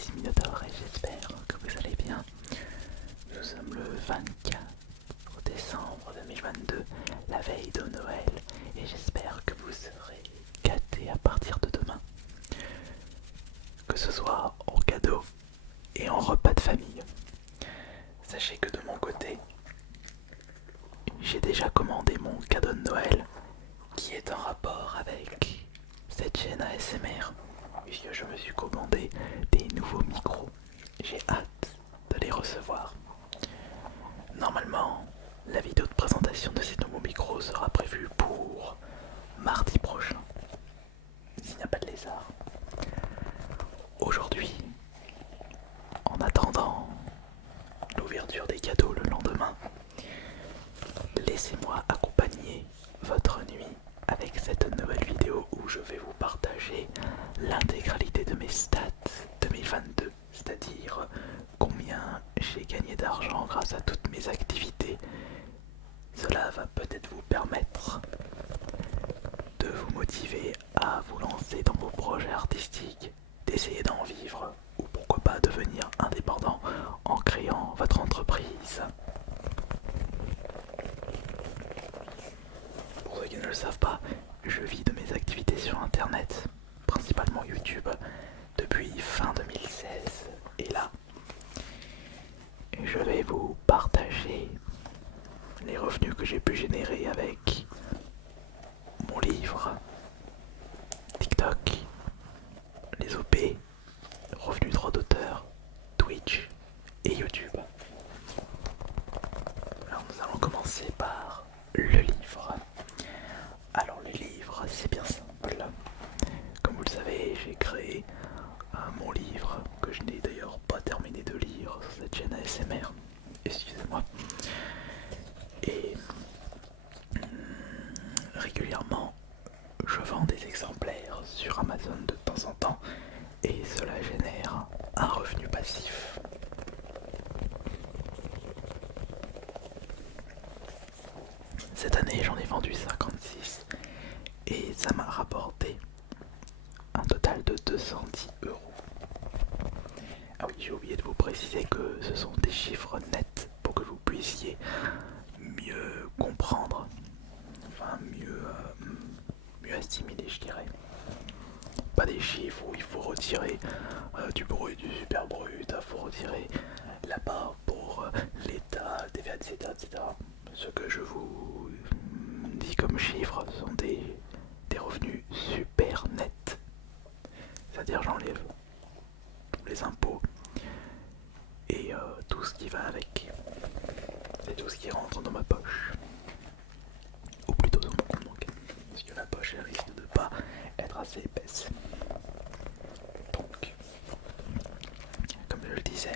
ici Minotaur et j'espère que vous allez bien. Nous sommes le 24 décembre 2022, la veille de Noël, et j'espère que vous serez gâtés à partir de demain. Que ce soit en cadeau et en repas de famille. Sachez que de mon côté, j'ai déjà commandé mon cadeau de Noël qui est en rapport avec cette chaîne ASMR, puisque je me suis commandé des nouveaux micros. J'ai hâte de les recevoir. Normalement, la vidéo de présentation de ces nouveaux micros sera prévue pour mardi prochain, s'il n'y a pas de lézard. Aujourd'hui, en attendant l'ouverture des cadeaux le lendemain, laissez-moi accompagner votre nuit avec cette nouvelle vidéo où je vais vous partager l'intégralité de mes stats 2022, c'est-à-dire combien j'ai gagné d'argent grâce à toutes mes activités. Cela va peut-être vous permettre de vous motiver à vous lancer dans vos projets artistiques, d'essayer d'en vivre ou pourquoi pas devenir indépendant en créant votre entreprise. Pour ceux qui ne le savent pas, je vis de mes activités sur internet, principalement YouTube, depuis fin 2016. Et là, je vais vous partager les revenus que j'ai pu générer avec mon livre, TikTok, les OP, revenus droit d'auteur, Twitch et YouTube. Alors nous allons commencer par le livre. Alors le livre, c'est bien simple. Comme vous le savez, j'ai créé mon livre, que je n'ai d'ailleurs pas terminé de lire sur cette chaîne ASMR. Excusez-moi. Et régulièrement, je vends des exemplaires sur Amazon de temps en temps et cela génère un revenu passif. Cette année, j'en ai vendu 56 et ça m'a rapporté un total de 210 €. Ah oui, j'ai oublié de vous préciser que ce sont des chiffres nets pour que vous puissiez mieux comprendre, enfin mieux assimiler, je dirais. Pas des chiffres où il faut retirer du brut, du super brut, il faut retirer la part pour l'État, TVA, etc., etc. Ce que je vous dis comme chiffres sont des revenus super nets. C'est-à-dire j'enlève tous les impôts et tout ce qui va avec. C'est tout ce qui rentre dans ma poche. Ou plutôt dans mon compte bancaire. Parce que la poche elle risque de pas être assez épaisse. Donc, comme je le disais,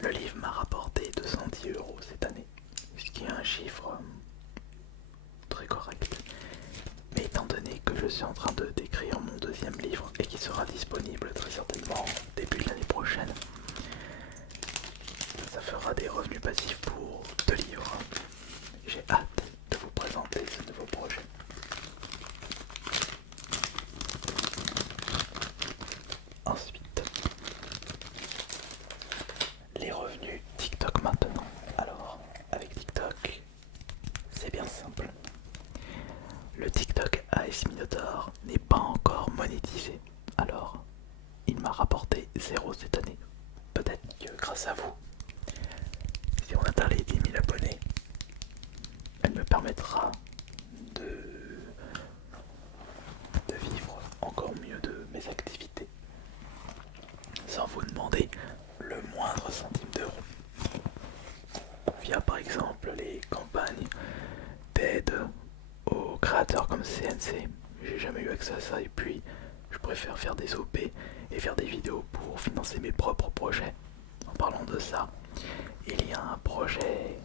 le livre m'a rapporté 210 € cette année. Ce qui est un chiffre très correct. Mais étant donné que je suis en train de d'écrire mon deuxième livre et qui sera disponible très certainement début de l'année prochaine, ça fera des revenus passifs pour 2 livres. J'ai hâte de vous présenter ce nouveau projet. Ensuite, les revenus TikTok maintenant. Alors, avec TikTok, c'est bien simple. Le TikTok AS Minotaur n'est pas encore monétisé. Alors, il m'a rapporté 0 cette année. Peut-être que grâce à vous, si on atteint les 10 000 abonnés, elle me permettra de vivre encore mieux de mes activités sans vous demander le moindre centime d'euro. Via par exemple les campagnes d'aide aux créateurs comme CNC, j'ai jamais eu accès à ça et puis je préfère faire des OP et faire des vidéos pour financer mes propres projets. En parlant de ça, il y a un projet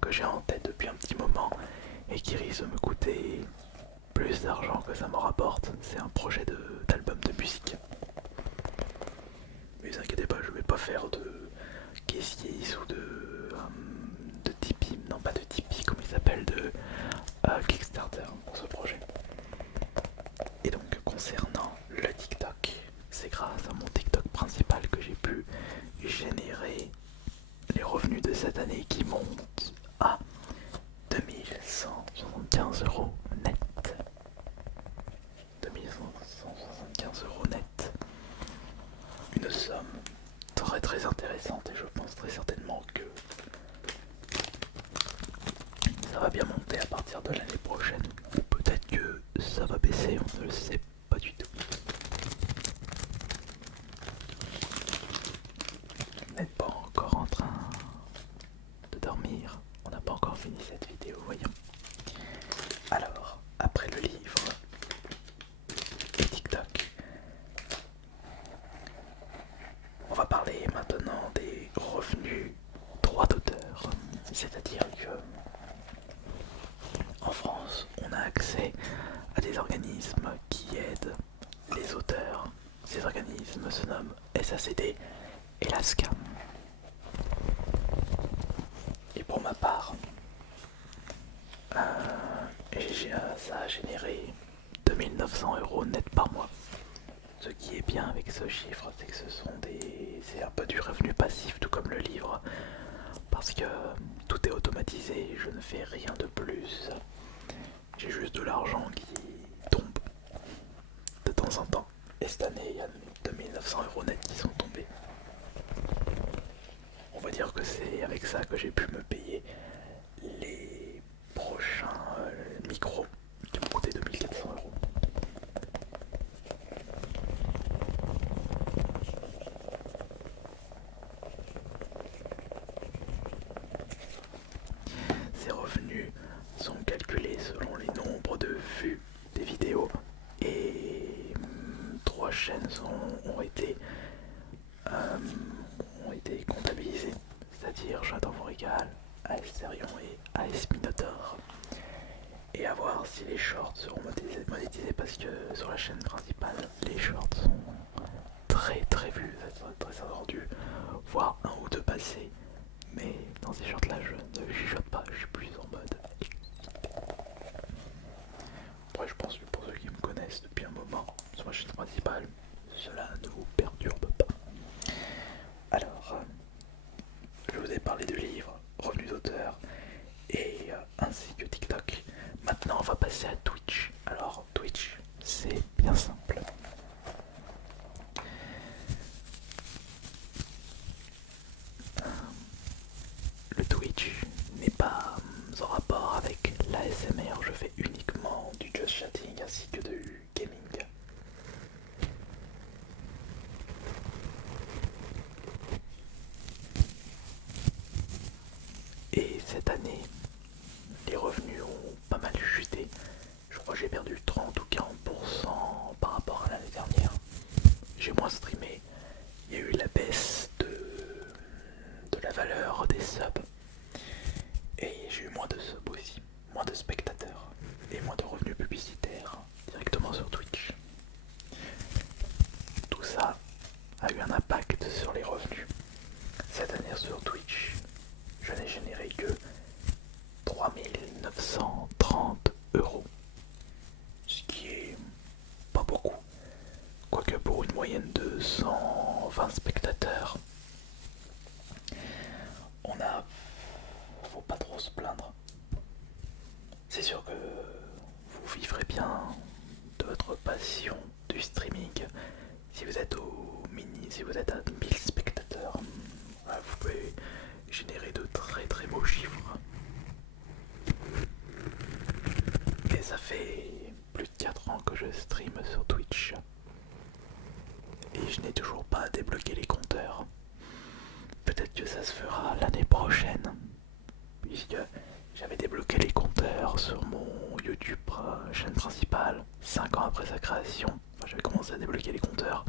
que j'ai en tête depuis un petit moment et qui risque de me coûter plus d'argent que ça me rapporte. C'est un projet d'album de musique. Mais ne vous inquiétez pas, je vais pas faire de Kiss ou de Tipeee, non pas de Tipeee, comme il s'appelle, de Kickstarter pour ce projet. Et donc concernant cette année qui monte à 2175 euros net. 2175 euros net. Une somme très très intéressante et je pense très certainement que ça va bien monter à partir de l'année prochaine. Ou peut-être que ça va baisser, on ne le sait pas du tout. Vous n'êtes pas encore en train de dormir, on n'a pas encore fini cette vidéo, voyons. Alors, après le livre et TikTok, on va parler maintenant des revenus droit d'auteur. C'est-à-dire que en France, on a accès à des organismes qui aident les auteurs. Ces organismes se nomment SACD et l'ASCAM. Et pour ma part, ça a généré 2900 euros net par mois. Ce qui est bien avec ce chiffre, c'est que c'est un peu du revenu passif, tout comme le livre, parce que tout est automatisé, je ne fais rien de plus. J'ai juste de l'argent qui tombe de temps en temps. Et cette année, il y a 2900 euros net qui sont tombés. On va dire que c'est avec ça que j'ai pu me payer les prochains micros qui m'ont coûté 2400 euros. Ces revenus sont calculés selon les nombres de vues des vidéos et 3 chaînes ont été comptabilisées, c'est-à-dire J'adore vous régale, AS et AS Minotaur. Et à voir si les shorts seront monétisés parce que sur la chaîne principale, les shorts sont très très vus, très attendus, voire un ou deux passés. Mais dans ces shorts là, je ne chuchote pas, je suis plus en mode. Après, je pense que pour ceux qui me connaissent depuis un moment sur ma chaîne principale, cela ne vous perturbe pas. Alors, je vous ai parlé de livres, revenus d'auteur et ainsi que TikTok. Maintenant, on va passer à Twitch. Alors, Twitch, c'est bien simple. Le Twitch n'est pas en rapport avec l'ASMR, je fais uniquement du just chatting ainsi que du gaming. Et cette année, les revenus ont pas mal chuté. Je crois que j'ai perdu 30 ou 40% par rapport à l'année dernière. J'ai moins streamé, il y a eu la baisse de la valeur des subs. Et j'ai eu moins de subs aussi, moins de spectateurs et moins de revenus publicitaires directement sur Twitch. Tout ça a eu un impact sur les revenus. Cette année sur Twitch, je n'ai généré que 3930 euros. Ce qui est pas beaucoup. Quoique pour une moyenne de 120 spectateurs, faut pas trop se plaindre. C'est sûr que vous vivrez bien de votre passion du streaming. Si vous êtes si vous êtes à 1000 spectateurs, vous pouvez générer de très très beaux chiffres. Mais ça fait plus de 4 ans que je stream sur Twitch. Et je n'ai toujours pas débloqué les compteurs. Peut-être que ça se fera l'année prochaine. Puisque j'avais débloqué les compteurs sur mon YouTube chaîne principale 5 ans après sa création. Enfin, j'avais commencé à débloquer les compteurs.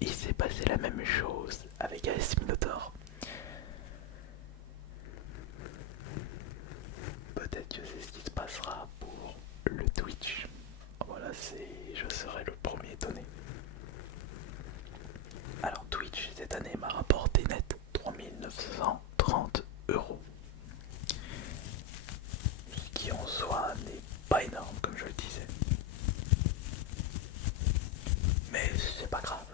Il s'est passé la même chose avec AS Minotaur. Peut-être que c'est ce qui se passera pour le Twitch. Voilà, je serai le premier étonné. Alors Twitch cette année m'a rapporté net 3930 euros. Ce qui en soi n'est pas énorme comme je le disais. Mais c'est pas grave.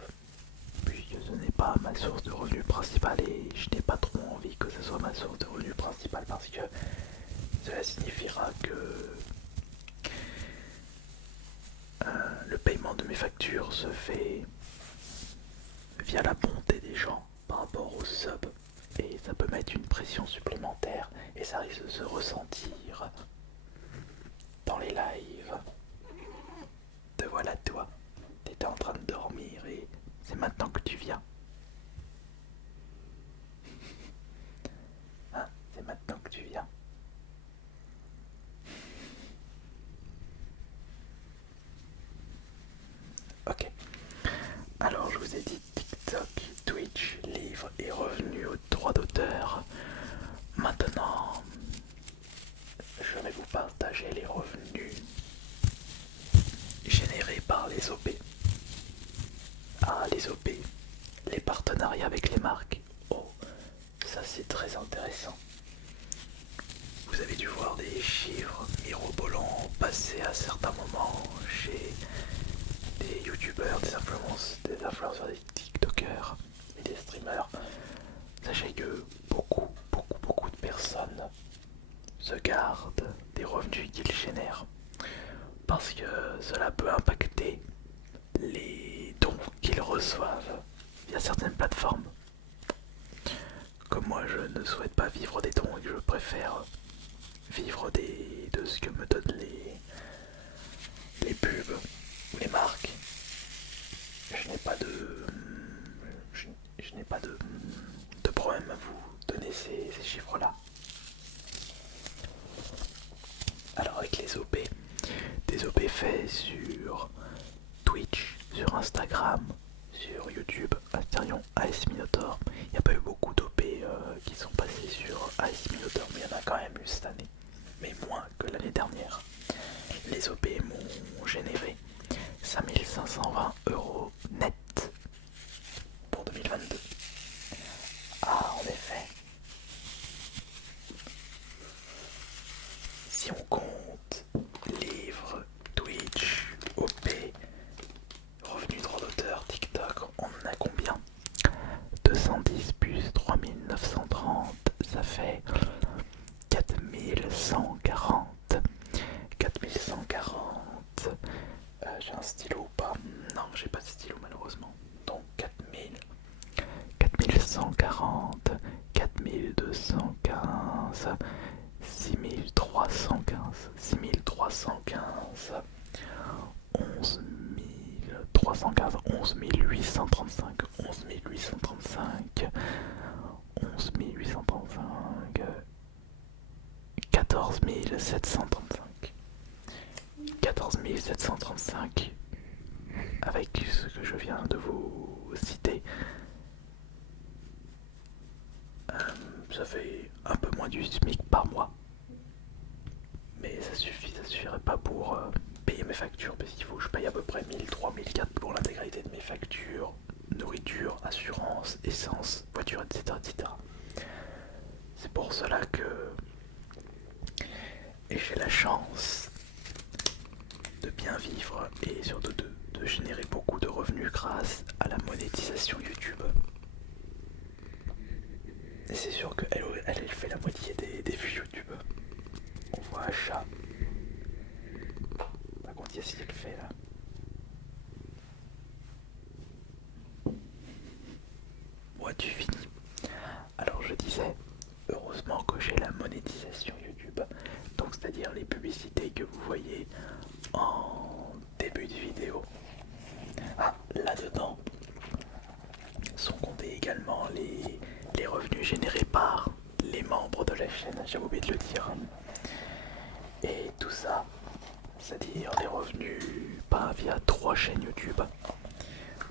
Puisque ce n'est pas ma source de revenus principale et je n'ai pas trop envie que ce soit ma ma source de revenus principale parce que cela signifiera que le paiement de mes factures se fait via la bonté des gens par rapport au sub et ça peut mettre une pression supplémentaire et ça risque de se ressentir dans les lives. Te voilà toi, t'étais en train de dormir et c'est maintenant que tu viens. Hein, c'est maintenant que tu viens. Ok. Alors je vous ai dit TikTok, Twitch, livres et revenus au droit d'auteur. Maintenant, je vais vous partager les revenus générés par les OP. Ah, les OP, les partenariats avec les marques. Oh, ça c'est très intéressant. Vous avez dû voir des chiffres mirobolants passer à certains moments chez des youtubeurs, des influenceurs, des tiktokers et des streamers. Sachez que beaucoup de personnes se gardent des revenus qu'ils génèrent parce que cela peut impacter les dons qu'ils reçoivent via certaines plateformes. Comme moi je ne souhaite pas vivre des dons et que je préfère vivre de ce que me donnent les pubs ou les marques, je n'ai pas de problème à vous donner ces chiffres-là. Alors avec les OP, des OP faits sur Twitch, sur Instagram, sur YouTube, Asterion, AS Minotaur. Il n'y a pas eu beaucoup d'OP qui sont passés sur AS Minotaur, mais il y en a quand même eu cette année, mais moins que l'année dernière. Les OP m'ont généré 5520 € net pour 2022. Ah, en effet. Si on compte livres, Twitch, OP, revenus droit d'auteur, TikTok, on en a combien? 210 plus 3930, ça fait 4140. 4140. J'ai un stylo ou pas? Non, j'ai pas de stylo malheureusement. Donc 4140, 4215, 6315, 6315, 11315, 11835, 11835, 11835, 14735. 14735 avec ce que je viens de vous citer, ça fait un peu moins du SMIC par mois, mais ça suffirait pas pour payer mes factures parce qu'il faut que je paye à peu près 1000, 3000, 4000 pour l'intégralité de mes factures, nourriture, assurance, essence, voiture, etc. C'est pour cela que j'ai la chance de bien vivre et surtout de générer beaucoup de revenus grâce à la monétisation YouTube. Et c'est sûr qu'elle elle fait la moitié des vues YouTube. On voit un chat. Par contre, il y a ce qu'il fait là. Bon, tu finis. Alors je disais, heureusement que j'ai la monétisation YouTube. Donc c'est-à-dire les publicités que vous voyez en début de vidéo. Ah, là-dedans sont comptés également les revenus générés par les membres de la chaîne, j'avais oublié de le dire. Et tout ça, c'est-à-dire les revenus pas via 3 chaînes YouTube,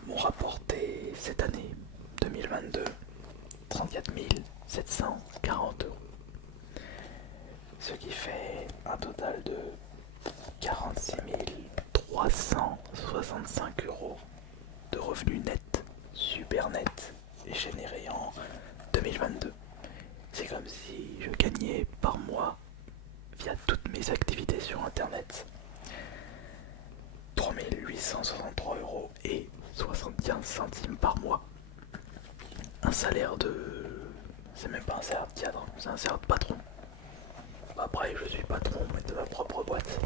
m'ont rapporté cette année 2022 34 740 €. Ce qui fait un total de 46 365 € de revenus nets, super nets, générés en 2022. C'est comme si je gagnais par mois, via toutes mes activités sur internet, 3863 € et 75 centimes par mois. Un salaire de C'est même pas un CA de cadre, c'est un CA de patron. Après, je suis patron, mais de ma propre boîte.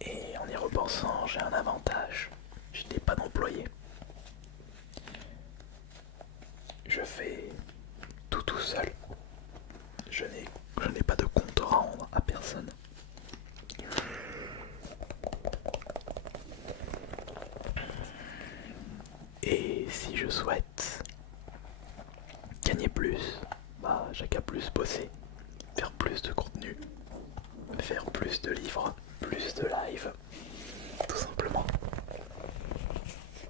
Et en y repensant, j'ai un avantage. Je n'ai pas d'employé. Je fais tout seul. Je n'ai pas de compte à rendre à personne. Et si je souhaite gagner plus, bah j'ai qu'à plus bosser, faire plus de contenu, faire plus de livres, plus de live, tout simplement.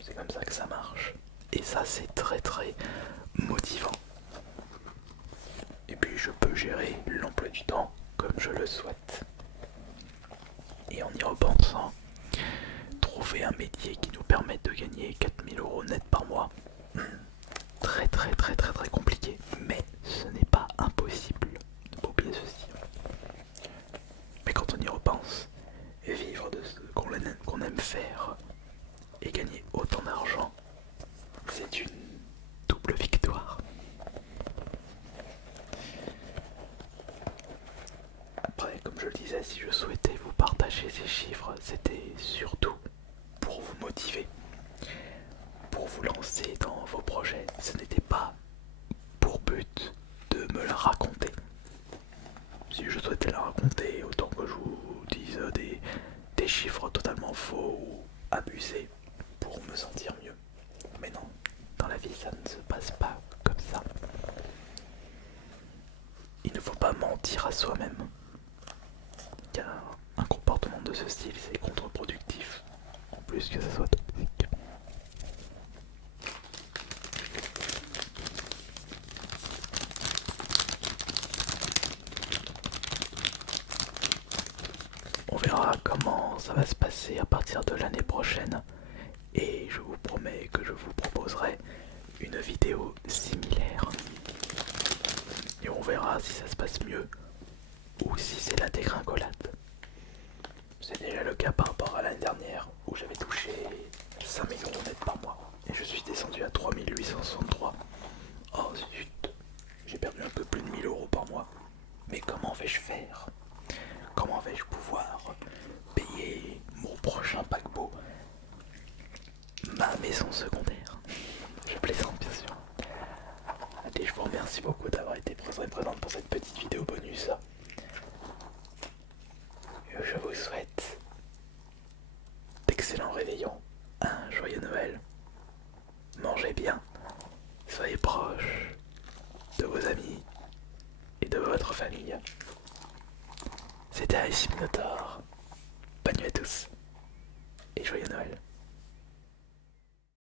C'est comme ça que ça marche. Et ça c'est très motivant. Et puis je peux gérer l'emploi du temps comme je le souhaite. Et en y repensant, trouver un métier qui nous permette de gagner 4000 € net par mois, très compliqué, mais ce n'est pas impossible. Ne pas oublier ceci. Mais quand on y repense, vivre de ce qu'on aime faire et gagner autant d'argent, c'est une double victoire. Après, comme je le disais, si je souhaitais vous partager ces chiffres, c'était surtout pour vous motiver, pour vous lancer dans vos projets. Ce n'était pas pour but de me la raconter. Si je souhaitais la raconter, autant que je vous dise des chiffres totalement faux ou abusés pour me sentir mieux. Mais non, dans la vie ça ne se passe pas comme ça. Il ne faut pas mentir à soi-même. Car un comportement de ce style c'est contre-productif, en plus que ça soit toxique. On verra comment ça va se passer à partir de l'année prochaine et je vous promets que je vous proposerai une vidéo similaire et on verra si ça se passe mieux ou si c'est la dégringolade. C'est déjà le cas par rapport à l'année dernière où j'avais touché 5 000 € net par mois et je suis descendu à 3 863. Oh zut, j'ai perdu un peu plus de 1 000 € par mois. Mais comment vais-je faire? Comment vais-je pouvoir payer mon prochain paquebot, ma maison secondaire? Je plaisante bien sûr. Allez, je vous remercie beaucoup d'avoir été présente pour cette petite vidéo bonus. Je vous souhaite d'excellents réveillons, un joyeux Noël. Mangez bien, soyez proches de vos amis et de votre famille. C'était Ice Minotaur. Bonne nuit à tous.